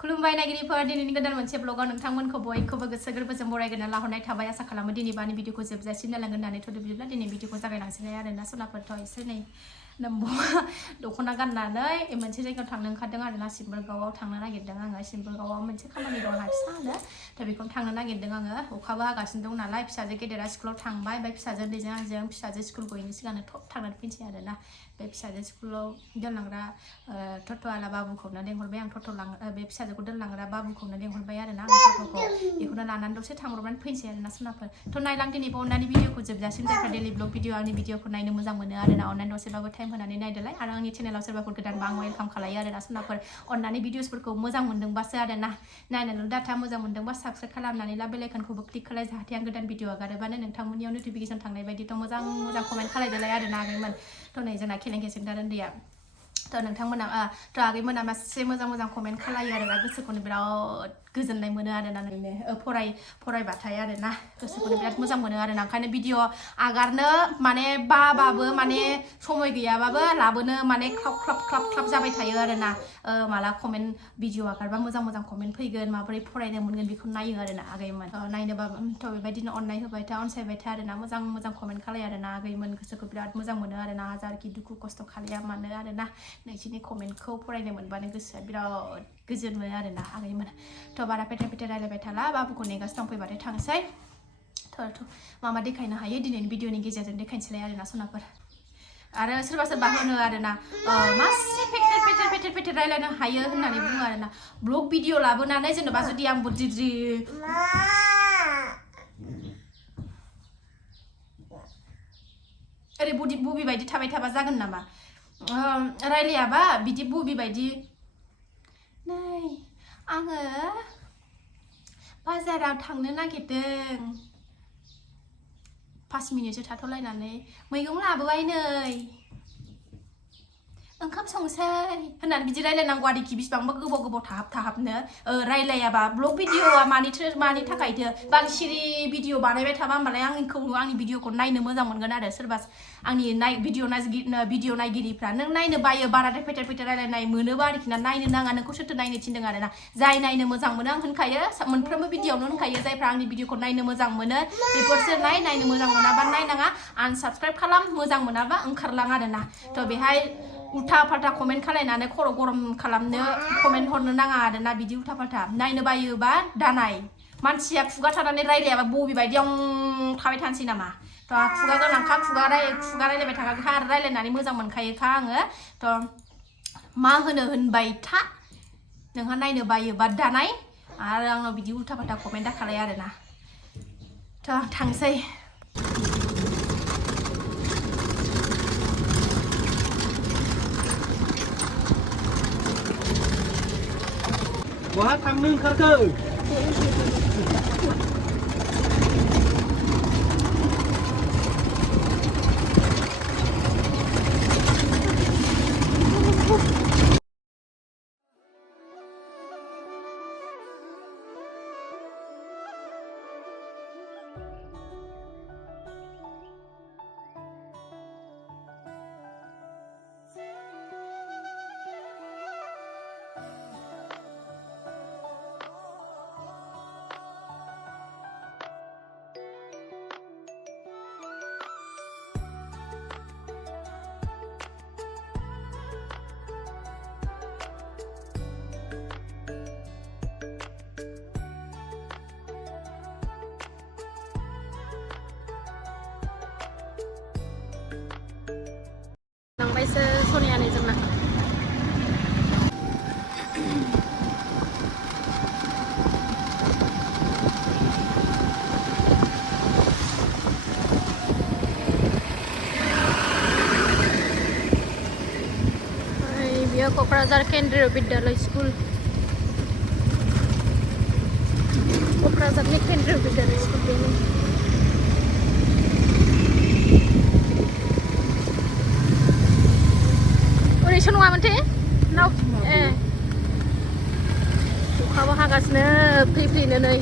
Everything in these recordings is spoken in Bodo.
खुलुमबाय नायगिरिफोर दिनैनि गोदान मोनसे ब्लगाव नोंथांमोनखौ बयखौबो गोसो गोरबोजों बरायग्रोना लाहरनाय थाबाय आसा खालामो दिनै बानि भिडिअखौ जोबजासिम नायलांगोन होननानै थ'दो बिदिब्ला दिनै भिडिअखौ जागायलांसै आरोना सनाफोरथ' एसे नै दख'ना गाननानै मोनसे जायगायाव थांनो ओंखारदों आरोना सिम्बोरगावआव थांनो नागिरदों आङो सिम्बोरगावआव मोनसे खामानि दं आंहा फिसानो दा बेखौनो थांनो नागिरदों आङो अखाबो हागासिनो दं नालाय फिसाजो गेदेरा स्कुलाव थांबाय ओमफ्राय फिसाजो उन्दैजों आंजों फिसाजो स्कुल गयैनि सिगांनो थब थांनानै फैनोसै आरोना बे फिसाजो स्कुलाव दोनलांग्रा टट'आला बाबुखौनो लेंहरबाय आं बे फिसाजोखौ दोनलांग्रा बाबुखौनो लेंहरबाय आरोना आं टट'खौ बेखौनो लानानै दसे थांब्रबनानै फैनोसै आरोना सनाफोर थ' नायलां दिनैबो अननानै भिडिअखौ जोबजासिम जायफ्रा डेलि ब्लग भिडिअ आंनि भिडिअखौ नायनो मोजां मोनो आरोना अननानै दसेबाबो टाइम होनानै नायदोलाय आरो आंनि चेनेलाव सोरबाफोर गोदानबा आं वेलकाम खालायो आरोना सनाफोर अननानै भिडिअसफोरखौ मोजां मोनदोंबासो आरोना नायनानैल' डाटा मोजां मोनदोंबा साबस्क्राइब खालामनानै ला बेल आइकनखौबो क्लिक खालाय जाहाथे आं गोदान भिडिअ आगारोबानो नोंथांमोननियाव नटिफिकेसन थांनाय बायदिथ' मोजां मोजां कमेन्ट खालायदोलाय आरोना आगैमोन थ' नै जोंना खेलें खेसेंथार उन्दैया थ' नोंथांमोना थ' आगैमोना मासे मोजां मोजां कमेन्ट खालायो आरोना गोसोखौनो बिराद गोजोननाय मोनो आरोना नोंनो फरायबाथाय आरोना गोसोखौनो बिराद मोजां मोनो आरोना ओंखायनो भिडिअ आगारनो माने बाबाबो माने समय गैयाबाबो लाबोनो माने ख्लाब जाबाय थायो आरोना माला कमेन्ट भिडिअ आगारबा मोजां मोजां कमेन्ट फैगोन माबोरै फरायनो मोनगोन बेखौ नायो आरोना आगैमोन नायनोबा थ' बेबायदिनो अननाय होबाय था अनसायबाय था आरोना मोजां मोजां कमेन्ट खालाय आरोना आगैमोन गोसोखौ बिराद मोजां मोनो आरोना हाजारखि दुखु खस्थ' खालाया मानो आरोना नोंसिनि कमेन्टखौ फरायनो मोनबानो गोसोआ बिराद गोजोन मोनो आरोना आगैमोन थ' बारा पेटे रायलायबाय थाला बाबुखौ नेगासिनो फैबाथाय थांसै थ' मा देखायनो हायो दिनैनि भिडिअनि गेजेरजों देखायनोसैलाय आरोना सनाफोर आरो सोरबा होनो आरोना मासे पेटेर रायलायनो हायो होननानै बुङो आरोना ब्लग भिडिअ लाबोनानै जेनेबा जुदि आं बुद्रिद्रि ओरै बुबि बायदि थाबाय थाबा जागोन नामा रायलायाबा बिदि बुबि बायदि नै आङो बाजाराव थांनो नागिरदों 5 मिनिटसो थाथ'लायनानै मैगं लाबोबाय नै ओंखाम संसै होननानै बिदि रायलायनांगौ आरोखि बिसिबांबा गोबाव थाहाबनो रायलायाबा ब्लग भिडिअआ मानि थाखायथो बां सिरि भिडिअ बानायबाय थाबा होमबालाय आंनि भिडिअखौ नायनो मोजां मोनगोन आरो सोरबा आंनि भिडिअ नायगिरिफ्रा नों नायनो बायो बाराद्राय पेटेर रायलायनाय मोनोबा आरोखि ना नायनो नाङा नोंखौ सोरथो नायनो थिनदों आरोना जाय नायनो मोजां मोनो आं होनखायो मोनफ्रोमबो भिडिअआवनो होनखायो जायफ्रा आंनि भिडिअखौ नायनो मोजां मोनो बेफोरसो नायनो मोजां मोनाबा नायनाङा आनसाबस्क्राइब खालाम मोजां मोनाबा ओंखारलां आरोना थ' बेहाय उल्था फाल्था कमेन्ट खालायनानै खर' गरम खालामनो कमेन्ट हरनो नाङा आरोना बिदि उल्था फाल्था नायनो बायोबा दानाय मानसिया खुगा थानानै रायलायाबा बबे बायदियाव थाबाय थानोसै नामा थ' खुगा गोनांखा खुगा रायलायबाय थाखाखा आरो रायलायनानै मोजां मोनखायोखा आङो थ' मा होनबाय था नोंहा नायनो बायोबा दानाय आरो आंनाव बिदि उल्था फाल्था कमेन्ट दाखालाय आरोना थ' थांसै बहा थांनो ओंखारखो लांबायसो सनियानो जोंना बियो क'क्राझार केन्द्रीय विद्यालय स्कुल क'क्राझारनि केन्द्रीय विद्यालय स्कुल बेनो ओरैसो नङामोनथे अखाबो हागासिनो फ्रिनो नै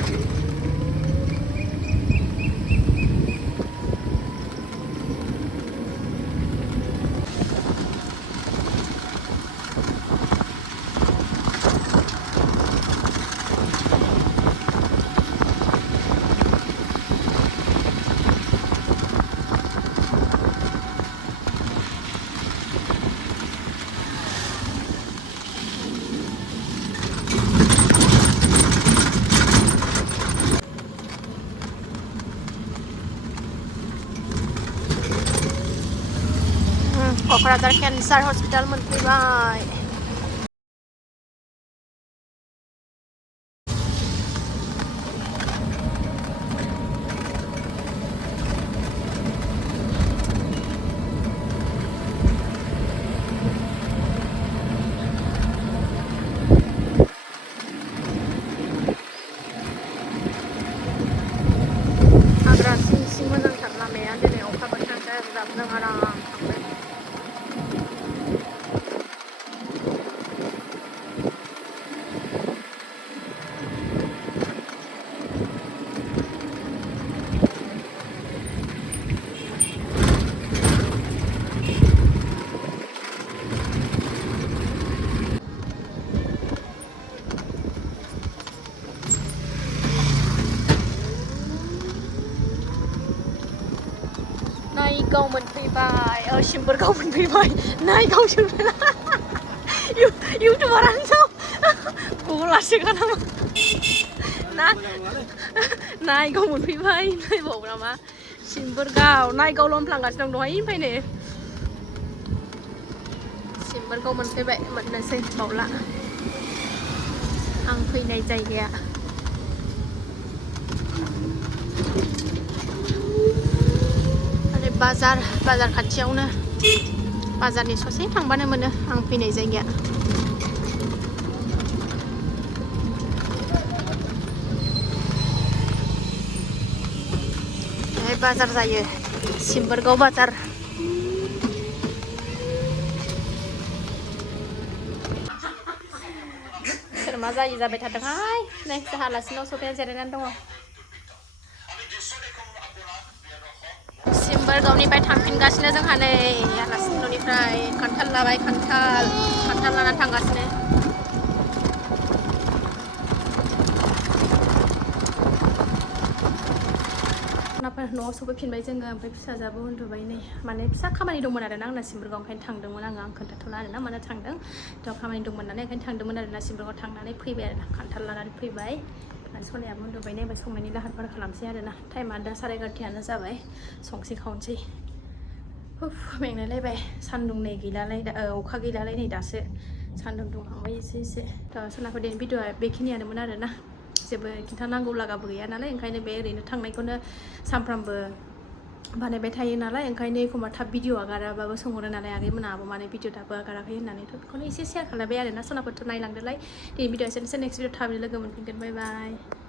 क'क्राझार केन्सार हस्पिटाल मोनफैबाय हाग्रा सिं सिं मोजांथार लामाया दिनै अखा बोथोरखाय जाबजों आराम थांबाय नायगाव मोनफैबाय सिम्बोरगाव मोनफैबाय नायगावसो इउटुबारानो गलासो नामा नायगाव मोनफैबाय नायबाव नामा सिम्बोरगाव नायगावल' होनफ्लांगासिनो दं दहायनिफ्रायनो सिम्बोरगाव मोनफैबाय मोननोसै बावला आं फैनाय जायगाया बाजार खाथियावनो बाजारनि ससे थांबानो मोनो आं फैनाय जायगाया बेहाय बाजार जायो सिम्बोरगाव बाजार सोर मा जायो जाबाय थादोंहाय नै जोंहा आलासिनाव सफैना जिरायनानै दङ सिम्बोरगावनिफ्राय थांफिनगासिनो जोंहा नै आलासि न'निफ्राय खान्थाल लाबाय खान्थाल लानानै थांगासिनो न'आव सफैफिनबाय जोङो ओमफ्राय फिसाजोआबो उन्दुबाय नै माने फिसा खामानि दंमोन आरोना आंना सिम्बोरगाव ओंखायनो थांदोंमोन आं खोन्थाथ'ला आरोना मानो थांदों थ' खामानि दंमोन नालाय ओंखायनो थांदोंमोन आरोना सिम्बोरगाव थांनानै फैबाय आरोना खान्थाल लानानै फैबाय सनायाबो उन्दुबाय नै संनायनि लाहार फाहार खालामसै आरोना टाइमा दा 11:30 जाबाय संसै खावनोसै मेंनायलायबाय सान्दुं नै गैलालाय अखा गैलालाय नै दासो सान्दुं दुंहांबाय एसे थ' सोनाफोर दिनै भिडिअ'आ बेखिनियानोमोन आरोना जेबो खिन्थानांगौ लागाबो गैया नालाय ओंखायनो बे ओरैनो थांनायखौनो सानफ्रामबो बानायबाय थायो नालाय ओंखायनो एखमबा थाब भिडिअ आगाराबाबो सोंहरो नालाय आगैमोनाबो माने भिडिअ दाबो आगाराखै होननानैथ' बेखौनो एसे शेयार खालामबाय आरोना सनाफोरथ' नायलांदोलाय दिनै भिडिअ एसेनोसै नेक्स्ट भिडिअ थाबैनो लोगो मोनफिनगोन बाय बाय